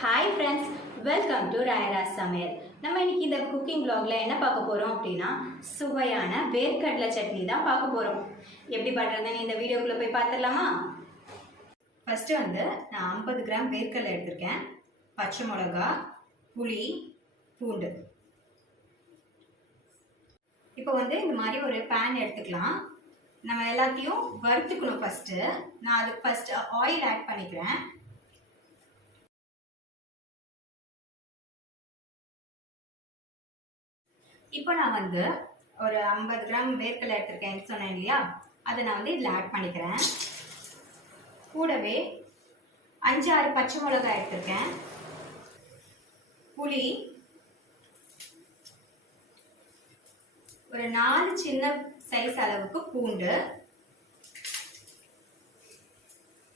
Hi friends welcome to ராயரா சமையல் நம்ம இன்னைக்கு இந்த குக்கிங் vlogல என்ன பார்க்க போகிறோம் அப்படின்னா சுவையான வேர்க்கடலை சட்னி தான் பார்க்க போகிறோம் எப்படி பண்ணுறதுன்னு இந்த வீடியோக்குள்ளே போய் பார்த்துடலாமா ஃபஸ்ட்டு வந்து நான் ஐம்பது கிராம் வேர்க்கடலை எடுத்திருக்கேன். பச்சை மிளகா புளி பூண்டு. இப்போ வந்து இந்த மாதிரி ஒரு பேன் எடுத்துக்கலாம். நம்ம எல்லாத்தையும் வறுத்துக்கணும் ஃபஸ்ட்டு நான் அதுக்கு ஃபஸ்ட்டு ஆயில் ஆட் பண்ணிக்கிறேன். இப்போ நான் வந்து ஒரு ஐம்பது கிராம் வேர்க்கடலை எடுத்திருக்கேன் சொன்னேன் இல்லையா? அதை நான் வந்து இதில் ஆட் பண்ணிக்கிறேன். கூடவே அஞ்சு ஆறு பச்சை மிளகாய் எடுத்திருக்கேன். புளி. ஒரு நாலு சின்ன சைஸ் அளவுக்கு பூண்டு.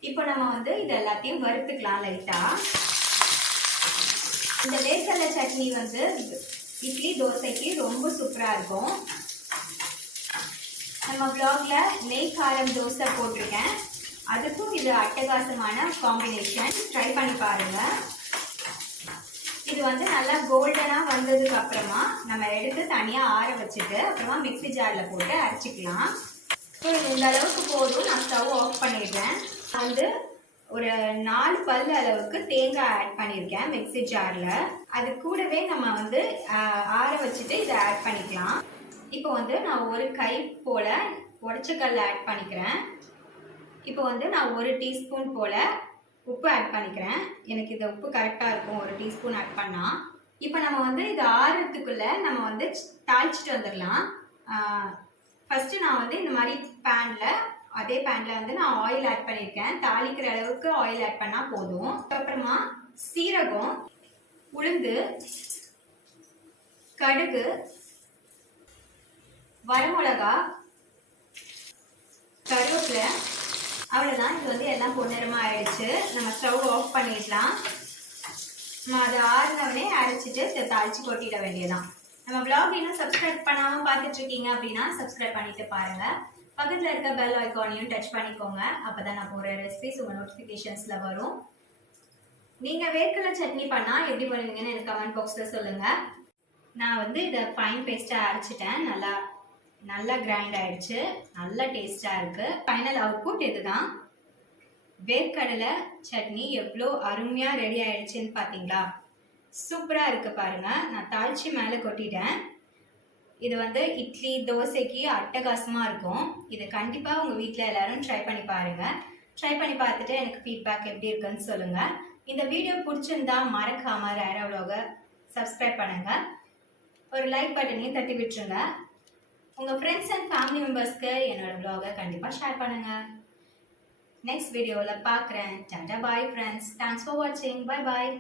இப்போ நம்ம வந்து இது எல்லாத்தையும் வறுத்துக்கலாம் லைட்டா இந்த வேர்க்கடலை சட்னி வந்து இட்லி தோசைக்கு ரொம்ப சூப்பராக இருக்கும். நம்ம பிளாகில் நெய் காரம் தோசை போட்டிருக்கேன். அதுக்கும் இது அட்டகாசமான காம்பினேஷன் ட்ரை பண்ணி பாருங்கள் இது வந்து நல்லா கோல்டனாக வந்ததுக்கு அப்புறமா நம்ம எடுத்து தனியாக ஆற வச்சுட்டு அப்புறமா மிக்ஸி ஜாரில் போட்டு அரைச்சிக்கலாம். ஸோ இந்த அளவுக்கு போதும். நான் ஸ்டவ் ஆஃப் பண்ணிடுறேன். வந்து ஒரு நாலு பல் அளவுக்கு தேங்காய் ஆட் பண்ணியிருக்கேன் மிக்ஸி ஜாரில் அது கூடவே நம்ம வந்து ஆற வச்சுட்டு இதை ஆட் பண்ணிக்கலாம். இப்போ வந்து நான் ஒரு கை போல உடச்சக்கல்ல ஆட் பண்ணிக்கிறேன். இப்போ வந்து நான் ஒரு டீஸ்பூன் போல் உப்பு ஆட் பண்ணிக்கிறேன். எனக்கு இந்த உப்பு கரெக்டாக இருக்கும் ஒரு டீஸ்பூன் ஆட் பண்ணால் இப்போ நம்ம வந்து இது ஆறுறதுக்குள்ளே நம்ம வந்து தாளிச்சிட்டு வந்துடலாம். ஃபஸ்ட்டு நான் வந்து இந்த மாதிரி பேனில் அதே பேனில் வந்து நான் ஆயில் ஆட் பண்ணியிருக்கேன் தாளிக்கிற அளவுக்கு ஆயில் ஆட் பண்ணால் போதும். அப்புறமா சீரகம் உளுந்து கடுகு வரமிளகா கருவேப்பிலை. அவ்வளோதான் இது வந்து எல்லாம் பொன்னிறமாக ஆயிடுச்சு. நம்ம ஸ்டவ் ஆஃப் பண்ணிடலாம். நம்ம அதை ஆறினவனே அரைச்சிட்டு இதை தாளிச்சு கொட்டிட வேண்டியதான் நம்ம பிளாக் இன்னும் சப்ஸ்கிரைப் பண்ணாமல் பார்த்துட்டு இருக்கீங்க அப்படின்னா சப்ஸ்கிரைப் பண்ணிட்டு பாருங்க. பக்கத்தில் இருக்க பெல் ஐக்கானையும் டச் பண்ணிக்கோங்க. அப்போ தான் நான் போகிற ரெசிபிஸ் உங்கள் நோட்டிஃபிகேஷன்ஸில் வரும். நீங்கள் வேர்க்கடலை சட்னி பண்ணால் எப்படி பண்ணுவீங்கன்னு எனக்கு கமெண்ட் பாக்ஸில் சொல்லுங்கள் நான் வந்து இதை ஃபைன் பேஸ்ட்டாக அரைச்சிட்டேன். நல்லா நல்லா கிரைண்ட் ஆயிடுச்சு. நல்லா டேஸ்ட்டாக இருக்குது ஃபைனல் அவுட்புட் இதுதான். வேர்க்கடலை சட்னி எவ்வளோ அருமையாக ரெடி ஆயிடுச்சுன்னு பார்த்தீங்களா சூப்பராக இருக்குது பாருங்கள் நான் தாளிச்சு மேலே கொட்டிட்டேன். இது வந்து இட்லி தோசைக்கு அட்டகாசமாக இருக்கும். இதை கண்டிப்பாக உங்கள் வீட்டில் எல்லாரும் ட்ரை பண்ணி பாருங்கள் ட்ரை பண்ணி பார்த்துட்டு எனக்கு ஃபீட்பேக் எப்படி இருக்குன்னு சொல்லுங்கள் இந்த வீடியோ பிடிச்சிருந்தா மறக்காமல் ரேரா vlog-அ சப்ஸ்கிரைப் பண்ணுங்கள் ஒரு லைக் பட்டனையும் தட்டி விட்டுருங்க. உங்கள் ஃப்ரெண்ட்ஸ் அண்ட் ஃபேமிலி மெம்பர்ஸ்க்கு என்னோட விலாகை கண்டிப்பாக ஷேர் பண்ணுங்கள் நெக்ஸ்ட் வீடியோவில் பார்க்குறேன். Tata bye friends thanks for வாட்சிங் பாய் பாய்